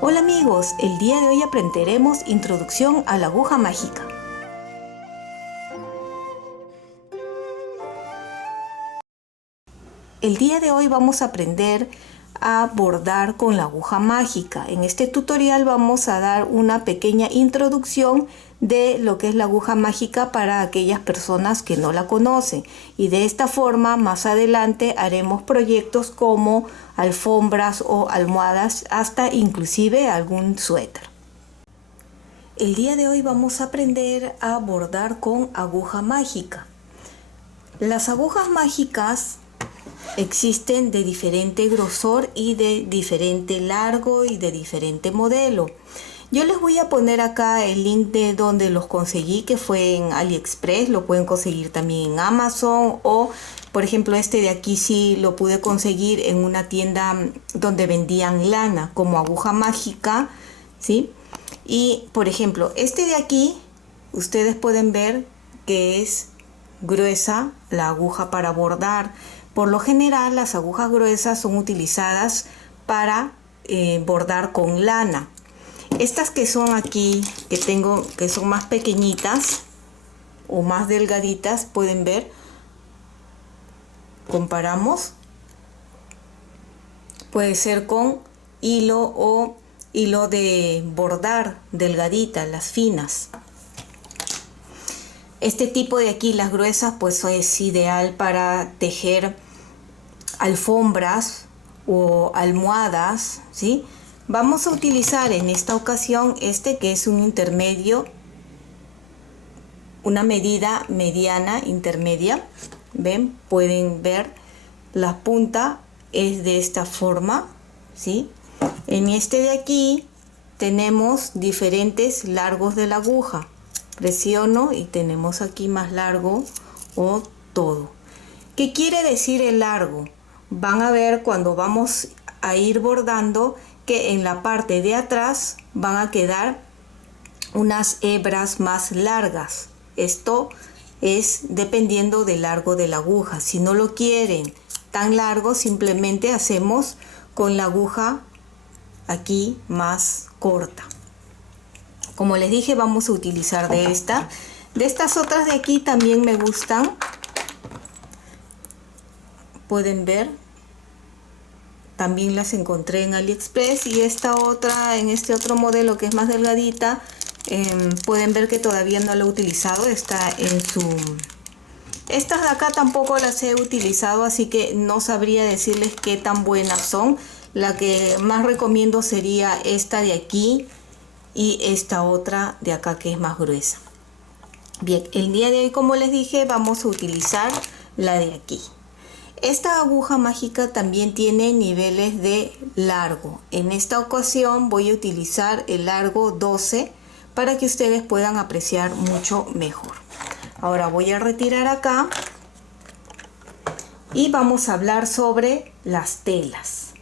Hola amigos, el día de hoy aprenderemos Introducción a la aguja mágica. El día de hoy vamos a aprender a bordar con la aguja mágica. En este tutorial vamos a dar una pequeña introducción de lo que es la aguja mágica para aquellas personas que no la conocen. Y de esta forma más adelante haremos proyectos como alfombras o almohadas, hasta inclusive algún suéter. El día de hoy vamos a aprender a bordar con aguja mágica. Las agujas mágicas existen de diferente grosor y de diferente largo y de diferente modelo. Yo les voy a poner acá el link de donde los conseguí, que fue en AliExpress. Lo pueden conseguir también en Amazon, o por ejemplo este de aquí sí lo pude conseguir en una tienda donde vendían lana como aguja mágica, ¿sí? Y por ejemplo este de aquí ustedes pueden ver que es gruesa la aguja para bordar. Por lo general las agujas gruesas son utilizadas para bordar con lana. Estas que son aquí, que tengo, que son más pequeñitas o más delgaditas, pueden ver, comparamos, puede ser con hilo o hilo de bordar delgadita, las finas. Este tipo de aquí, las gruesas, pues es ideal para tejer alfombras o almohadas, ¿sí? Vamos a utilizar en esta ocasión este que es un intermedio, una medida mediana intermedia. Ven, pueden ver la punta es de esta forma, ¿sí? En este de aquí tenemos diferentes largos de la aguja. Presiono y tenemos aquí más largo o todo. ¿Qué quiere decir el largo? Van a ver cuando vamos a ir bordando que en la parte de atrás van a quedar unas hebras más largas. Esto es dependiendo del largo de la aguja. Si no lo quieren tan largo, simplemente hacemos con la aguja aquí más corta. Como les dije, vamos a utilizar de esta. De estas otras de aquí también me gustan. Pueden ver, también las encontré en AliExpress. Y esta otra, en este otro modelo que es más delgadita, pueden ver que todavía no la he utilizado. Está en su... Estas de acá tampoco las he utilizado, así que no sabría decirles qué tan buenas son. La que más recomiendo sería esta de aquí y esta otra de acá que es más gruesa. Bien, el día de hoy, como les dije, vamos a utilizar la de aquí. Esta aguja mágica también tiene niveles de largo. En esta ocasión voy a utilizar el largo 12 para que ustedes puedan apreciar mucho mejor. Ahora voy a retirar acá y vamos a hablar sobre las telas.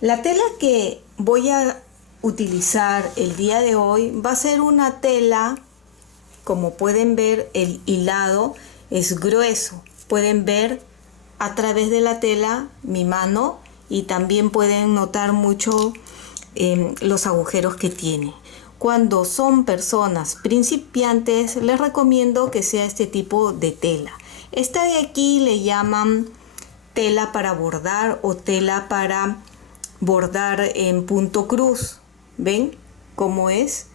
La tela que voy a utilizar el día de hoy va a ser una tela, como pueden ver, el hilado es grueso. Pueden ver a través de la tela mi mano y también pueden notar mucho los agujeros que tiene. Cuando son personas principiantes, les recomiendo que sea este tipo de tela. Esta de aquí le llaman tela para bordar o tela para bordar en punto cruz. ¿Ven cómo es?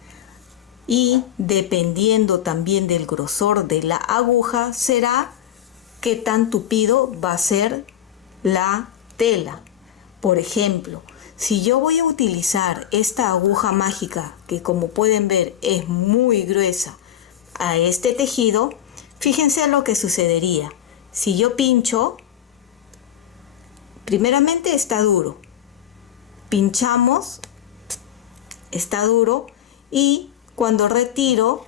Y dependiendo también del grosor de la aguja, será qué tan tupido va a ser la tela. Por ejemplo, si yo voy a utilizar esta aguja mágica, que como pueden ver es muy gruesa, a este tejido, fíjense lo que sucedería. Si yo pincho, primeramente está duro. Pinchamos, está duro, y cuando retiro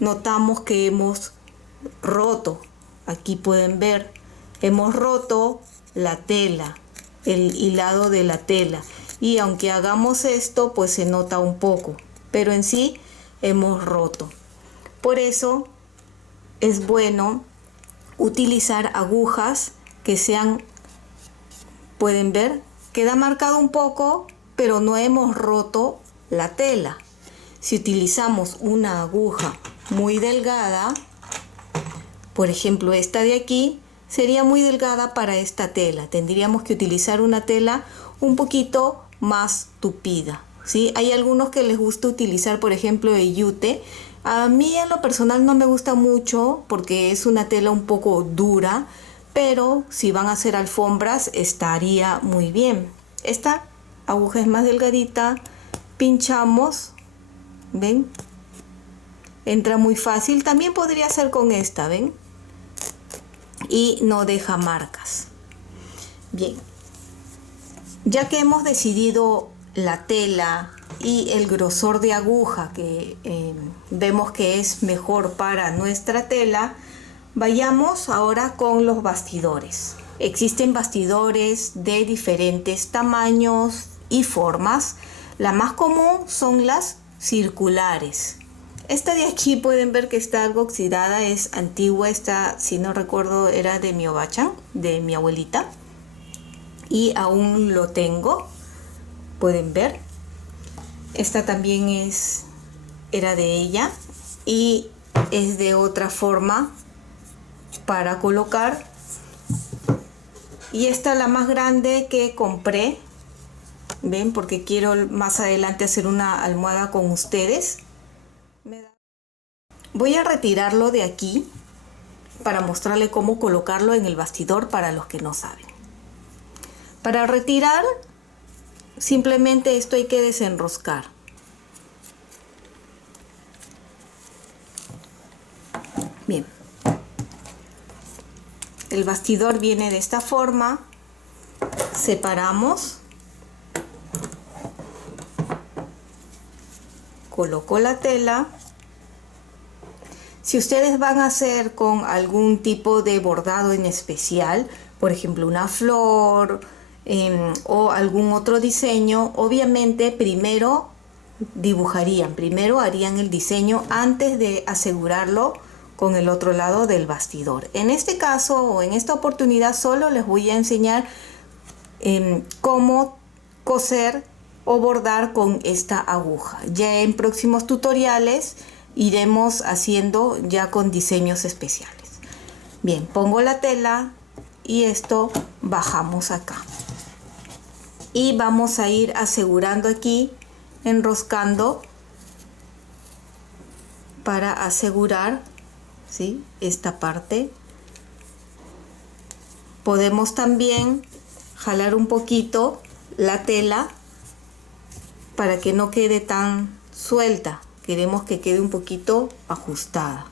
notamos que hemos roto. Aquí pueden ver, hemos roto la tela, el hilado de la tela, y aunque hagamos esto pues se nota un poco, pero en sí hemos roto. Por eso es bueno utilizar agujas que sean, pueden ver, queda marcado un poco, pero no hemos roto la tela. Si utilizamos una aguja muy delgada, por ejemplo esta de aquí, sería muy delgada para esta tela. Tendríamos que utilizar una tela un poquito más tupida, ¿sí? Hay algunos que les gusta utilizar, por ejemplo, el yute. A mí en lo personal no me gusta mucho porque es una tela un poco dura, pero si van a hacer alfombras estaría muy bien. Esta aguja es más delgadita, pinchamos, ¿ven? Entra muy fácil. También podría ser con esta, ¿ven? Y no deja marcas. Bien, ya que hemos decidido la tela y el grosor de aguja que vemos que es mejor para nuestra tela, vayamos ahora con los bastidores. Existen bastidores de diferentes tamaños y formas. La más común son las circulares. Esta de aquí pueden ver que está algo oxidada, es antigua. Esta, si no recuerdo, era de mi obacha, de mi abuelita, y aún lo tengo, pueden ver. Esta también era de ella y es de otra forma para colocar. Y esta la más grande que compré, ven, porque quiero más adelante hacer una almohada con ustedes. Voy a retirarlo de aquí para mostrarle cómo colocarlo en el bastidor para los que no saben. Para retirar, simplemente esto hay que desenroscar. Bien. El bastidor viene de esta forma. Separamos. Coloco la tela. Si ustedes van a hacer con algún tipo de bordado en especial, por ejemplo una flor o algún otro diseño, obviamente primero harían el diseño antes de asegurarlo con el otro lado del bastidor. En este caso o en esta oportunidad solo les voy a enseñar cómo coser o bordar con esta aguja. Ya en próximos tutoriales iremos haciendo ya con diseños especiales. Bien, pongo la tela y esto bajamos acá. Y vamos a ir asegurando aquí, enroscando para asegurar, ¿sí?, esta parte. Podemos también jalar un poquito la tela para que no quede tan suelta. Queremos que quede un poquito ajustada,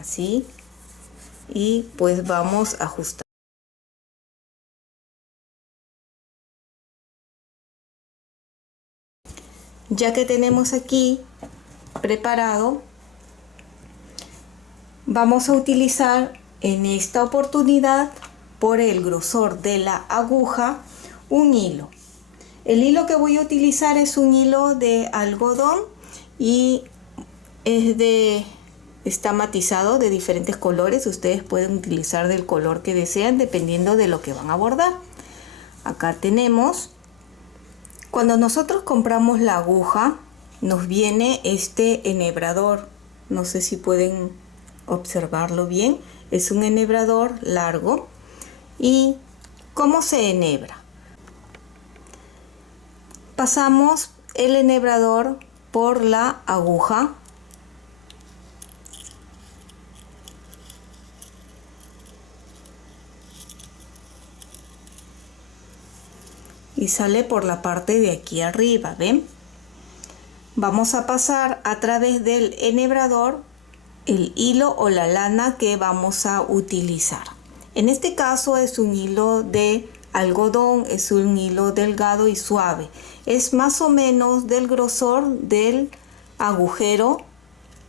así, y pues vamos a ajustar. Ya que tenemos aquí preparado, vamos a utilizar en esta oportunidad, por el grosor de la aguja, un hilo. El hilo que voy a utilizar es un hilo de algodón y está matizado de diferentes colores. Ustedes pueden utilizar del color que desean dependiendo de lo que van a bordar. Acá tenemos, cuando nosotros compramos la aguja, nos viene este enhebrador. No sé si pueden observarlo bien. Es un enhebrador largo. ¿Y cómo se enhebra? Pasamos el enhebrador por la aguja y sale por la parte de aquí arriba, ¿ven? Vamos a pasar a través del enhebrador el hilo o la lana que vamos a utilizar. En este caso es un hilo de algodón, es un hilo delgado y suave. Es más o menos del grosor del agujero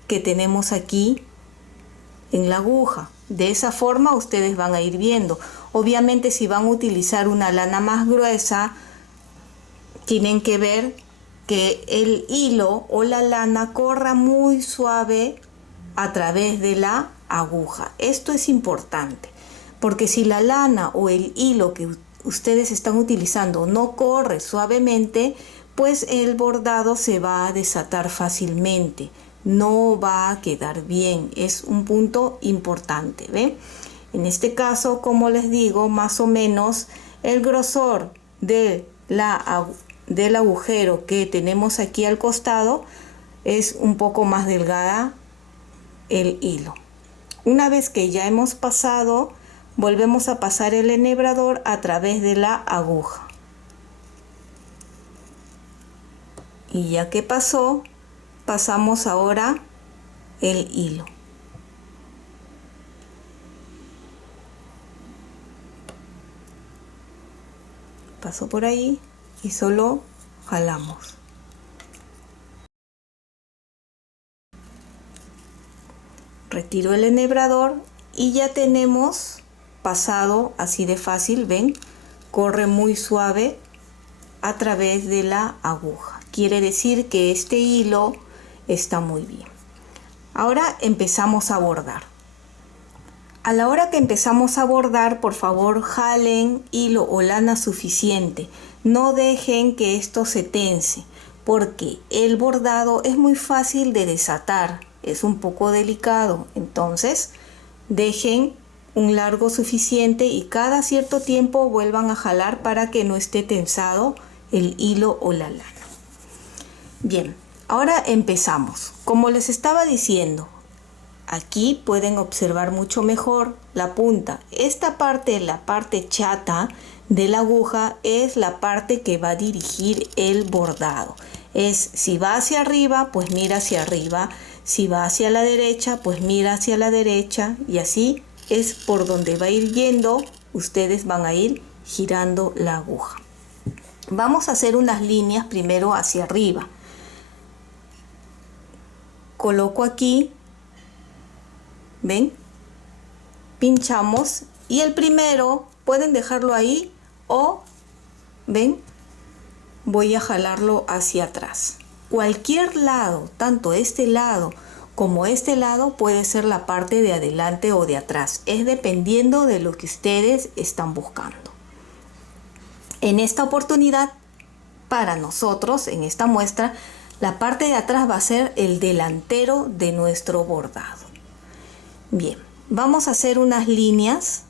que tenemos aquí en la aguja. De esa forma ustedes van a ir viendo. Obviamente si van a utilizar una lana más gruesa, tienen que ver que el hilo o la lana corra muy suave a través de la aguja. Esto es importante, porque si la lana o el hilo que ustedes están utilizando no corre suavemente, pues el bordado se va a desatar fácilmente, no va a quedar bien. Es un punto importante, ¿ven? En este caso, como les digo, más o menos el grosor del agujero que tenemos aquí al costado es un poco más delgada el hilo. Una vez que ya hemos pasado, volvemos a pasar el enhebrador a través de la aguja. Y ya que pasó, pasamos ahora el hilo. Paso por ahí y solo jalamos. Retiro el enhebrador y ya tenemos pasado así de fácil, ven, corre muy suave a través de la aguja. Quiere decir que este hilo está muy bien. Ahora empezamos a bordar. A la hora que empezamos a bordar, por favor jalen hilo o lana suficiente. No dejen que esto se tense, porque el bordado es muy fácil de desatar. Es un poco delicado. Entonces, dejen un largo suficiente y cada cierto tiempo vuelvan a jalar para que no esté tensado el hilo o la lana. Bien, ahora empezamos. Como les estaba diciendo, aquí pueden observar mucho mejor la punta. Esta parte, la parte chata de la aguja, es la parte que va a dirigir el bordado. Si va hacia arriba, pues mira hacia arriba. Si va hacia la derecha, pues mira hacia la derecha. Y así es por donde va a ir yendo. Ustedes van a ir girando la aguja. Vamos a hacer unas líneas primero hacia arriba. Coloco aquí, ¿ven? Pinchamos y el primero pueden dejarlo ahí o, ¿ven? Voy a jalarlo hacia atrás. Cualquier lado, tanto este lado como este lado, puede ser la parte de adelante o de atrás. Es dependiendo de lo que ustedes están buscando. En esta oportunidad, para nosotros, en esta muestra, la parte de atrás va a ser el delantero de nuestro bordado. Bien, vamos a hacer unas líneas,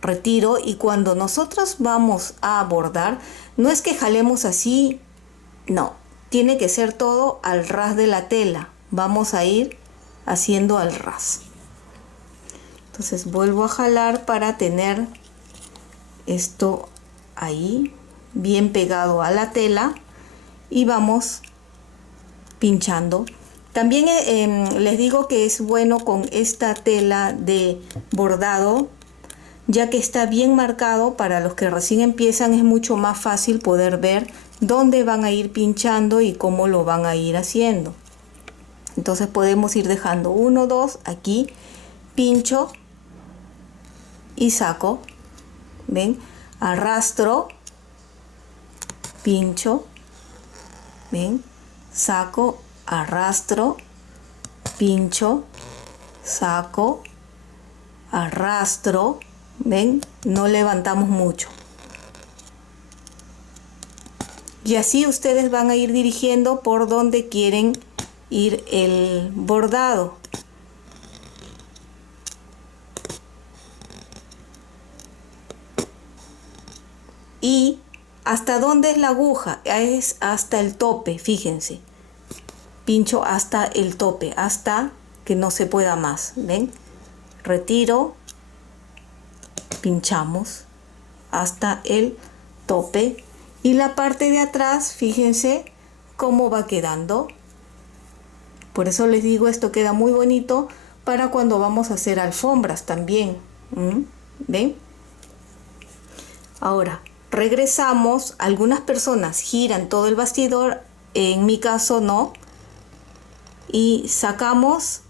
retiro, y cuando nosotros vamos a bordar, no es que jalemos así, no, tiene que ser todo al ras de la tela. Vamos a ir haciendo al ras. Entonces vuelvo a jalar para tener esto ahí bien pegado a la tela y vamos pinchando. También les digo que es bueno con esta tela de bordado, ya que está bien marcado. Para los que recién empiezan es mucho más fácil poder ver dónde van a ir pinchando y cómo lo van a ir haciendo. Entonces podemos ir dejando 1, 2, aquí pincho y saco, ven, arrastro, pincho, ven, saco, arrastro, pincho, saco, arrastro, ven, no levantamos mucho. Y así ustedes van a ir dirigiendo por donde quieren ir el bordado. Y hasta dónde es la aguja, es hasta el tope, fíjense. Pincho hasta el tope, hasta que no se pueda más, ven, retiro, pinchamos hasta el tope. Y la parte de atrás, fíjense cómo va quedando. Por eso les digo, esto queda muy bonito para cuando vamos a hacer alfombras también. ¿Ven? Ahora, regresamos. Algunas personas giran todo el bastidor, en mi caso no. Y sacamos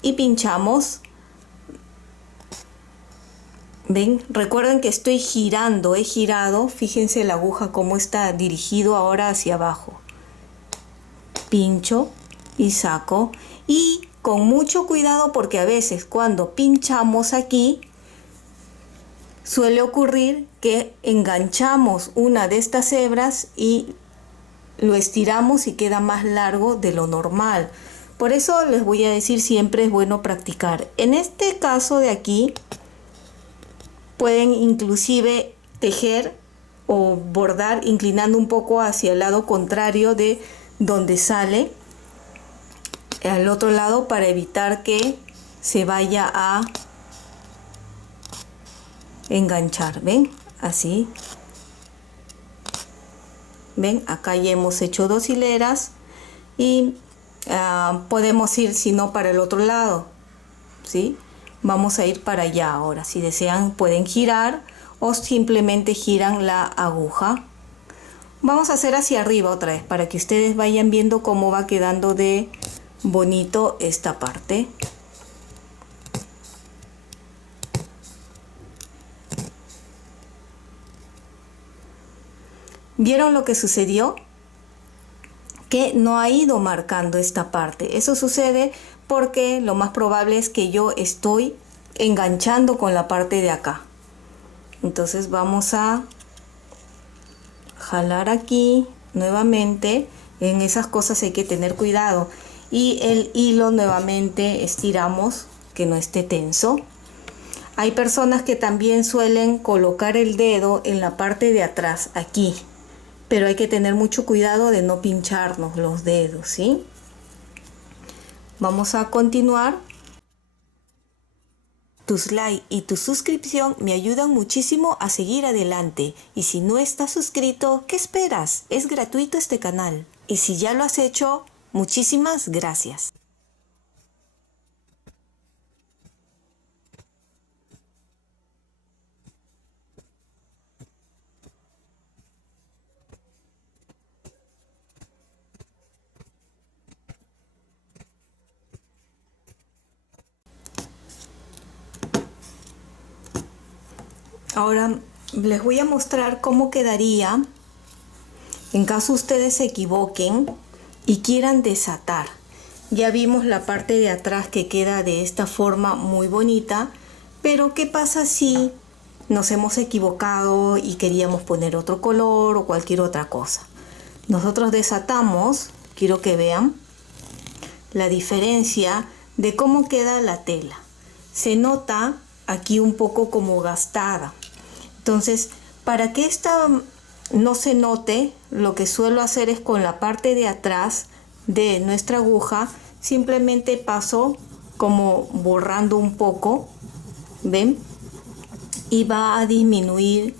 y pinchamos. ¿Ven? Recuerden que estoy girando, he girado. Fíjense la aguja cómo está dirigido ahora hacia abajo. Pincho y saco. Y con mucho cuidado, porque a veces cuando pinchamos aquí, suele ocurrir que enganchamos una de estas hebras y lo estiramos y queda más largo de lo normal. Por eso les voy a decir, siempre es bueno practicar. En este caso de aquí pueden inclusive tejer o bordar inclinando un poco hacia el lado contrario de donde sale, al otro lado, para evitar que se vaya a enganchar. ¿Ven? Así. ¿Ven? Acá ya hemos hecho 2 hileras y podemos ir, si no, para el otro lado, ¿sí? Vamos a ir para allá ahora. Si desean pueden girar o simplemente giran la aguja. Vamos a hacer hacia arriba otra vez para que ustedes vayan viendo cómo va quedando de bonito esta parte. ¿Vieron lo que sucedió? Que no ha ido marcando esta parte. Eso sucede porque lo más probable es que yo estoy enganchando con la parte de acá. Entonces vamos a jalar aquí nuevamente. En esas cosas hay que tener cuidado. Y el hilo nuevamente estiramos, que no esté tenso. Hay personas que también suelen colocar el dedo en la parte de atrás, aquí. Pero hay que tener mucho cuidado de no pincharnos los dedos, ¿sí? Vamos a continuar. Tus likes y tu suscripción me ayudan muchísimo a seguir adelante. Y si no estás suscrito, ¿qué esperas? Es gratuito este canal. Y si ya lo has hecho, muchísimas gracias. Ahora les voy a mostrar cómo quedaría en caso ustedes se equivoquen y quieran desatar. Ya vimos la parte de atrás que queda de esta forma muy bonita, pero ¿qué pasa si nos hemos equivocado y queríamos poner otro color o cualquier otra cosa? Nosotros desatamos, quiero que vean la diferencia de cómo queda la tela. Se nota aquí un poco como gastada. Entonces, para que esta no se note, lo que suelo hacer es con la parte de atrás de nuestra aguja, simplemente paso como borrando un poco, ¿ven? Y va a disminuir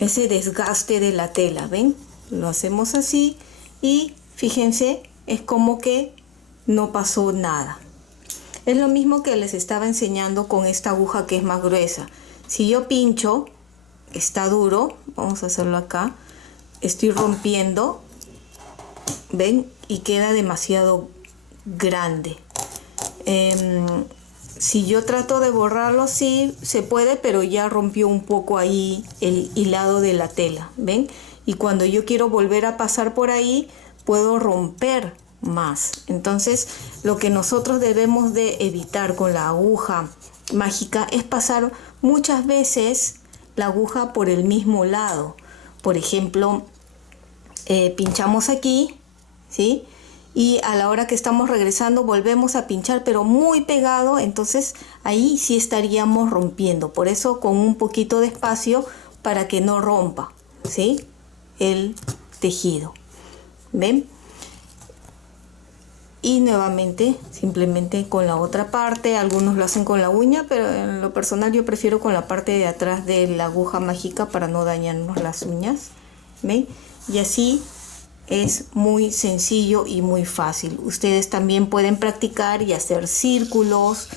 ese desgaste de la tela, ¿ven? Lo hacemos así y fíjense, es como que no pasó nada. Es lo mismo que les estaba enseñando con esta aguja que es más gruesa. Si yo pincho, está duro, vamos a hacerlo acá, estoy rompiendo, ¿ven? Y queda demasiado grande. Si yo trato de borrarlo, sí se puede, pero ya rompió un poco ahí el hilado de la tela, ¿ven? Y cuando yo quiero volver a pasar por ahí, puedo romper más. Entonces, lo que nosotros debemos de evitar con la aguja mágica es pasar muchas veces la aguja por el mismo lado. Por ejemplo, pinchamos aquí, ¿sí? Y a la hora que estamos regresando volvemos a pinchar, pero muy pegado, entonces ahí sí estaríamos rompiendo. Por eso con un poquito de espacio para que no rompa, ¿sí? El tejido. ¿Ven? Y nuevamente simplemente con la otra parte. Algunos lo hacen con la uña, pero en lo personal yo prefiero con la parte de atrás de la aguja mágica para no dañarnos las uñas. ¿Ven? Y así es muy sencillo y muy fácil. Ustedes también pueden practicar y hacer círculos,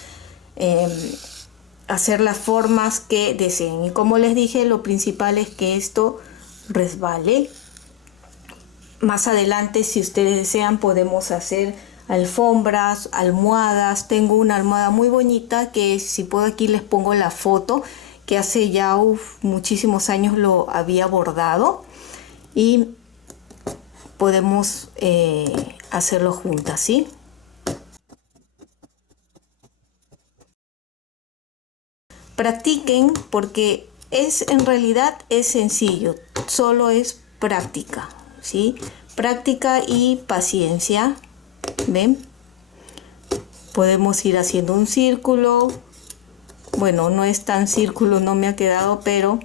hacer las formas que deseen. Y como les dije, lo principal es que esto resbale. Más adelante, si ustedes desean, podemos hacer alfombras, almohadas. Tengo una almohada muy bonita que, si puedo, aquí les pongo la foto, que hace ya muchísimos años lo había bordado y podemos hacerlo juntas, ¿sí? practiquen porque en realidad es sencillo, solo es práctica, ¿sí? Práctica y paciencia. ¿Ven? Podemos ir haciendo un círculo. Bueno, no es tan círculo, no me ha quedado, pero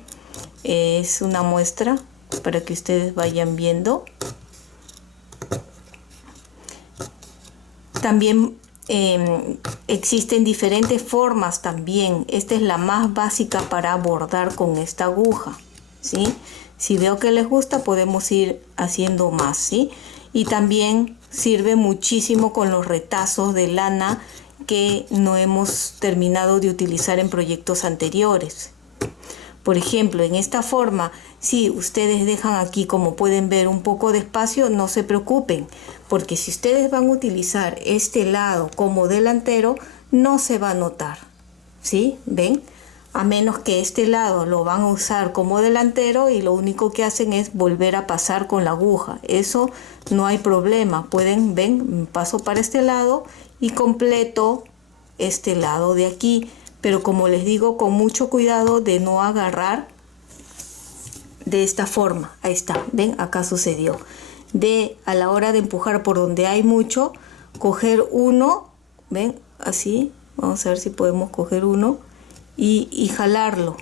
es una muestra para que ustedes vayan viendo. También existen diferentes formas también. Esta es la más básica para bordar con esta aguja, ¿sí? Si veo que les gusta, podemos ir haciendo más, ¿sí? Y también sirve muchísimo con los retazos de lana que no hemos terminado de utilizar en proyectos anteriores. Por ejemplo, en esta forma, si ustedes dejan aquí, como pueden ver, un poco de espacio, no se preocupen, porque si ustedes van a utilizar este lado como delantero, no se va a notar, ¿sí? ¿Ven? A menos que este lado lo van a usar como delantero y lo único que hacen es volver a pasar con la aguja. Eso no hay problema. Pueden, ven, paso para este lado y completo este lado de aquí. Pero como les digo, con mucho cuidado de no agarrar de esta forma. Ahí está, ven, acá sucedió. A la hora de empujar por donde hay mucho, coger uno, ven, así, vamos a ver si podemos coger uno y jalarlo.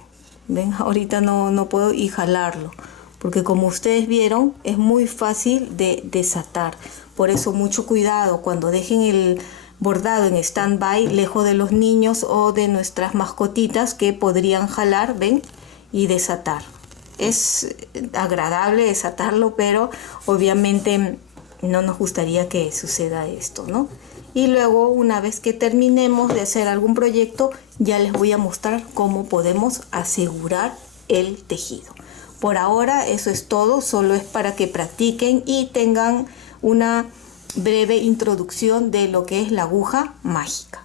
Ven, ahorita no puedo, y jalarlo, porque como ustedes vieron, es muy fácil de desatar. Por eso mucho cuidado cuando dejen el bordado en stand-by, lejos de los niños o de nuestras mascotitas que podrían jalar, ven, y desatar. Es agradable desatarlo, pero obviamente no nos gustaría que suceda esto, ¿no? Y luego, una vez que terminemos de hacer algún proyecto, ya les voy a mostrar cómo podemos asegurar el tejido. Por ahora eso es todo, solo es para que practiquen y tengan una breve introducción de lo que es la aguja mágica.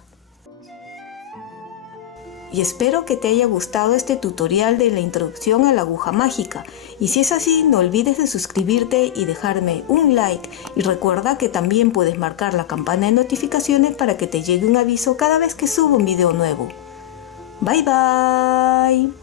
Y espero que te haya gustado este tutorial de la introducción a la aguja mágica. Y si es así, no olvides de suscribirte y dejarme un like. Y recuerda que también puedes marcar la campana de notificaciones para que te llegue un aviso cada vez que subo un video nuevo. Bye bye.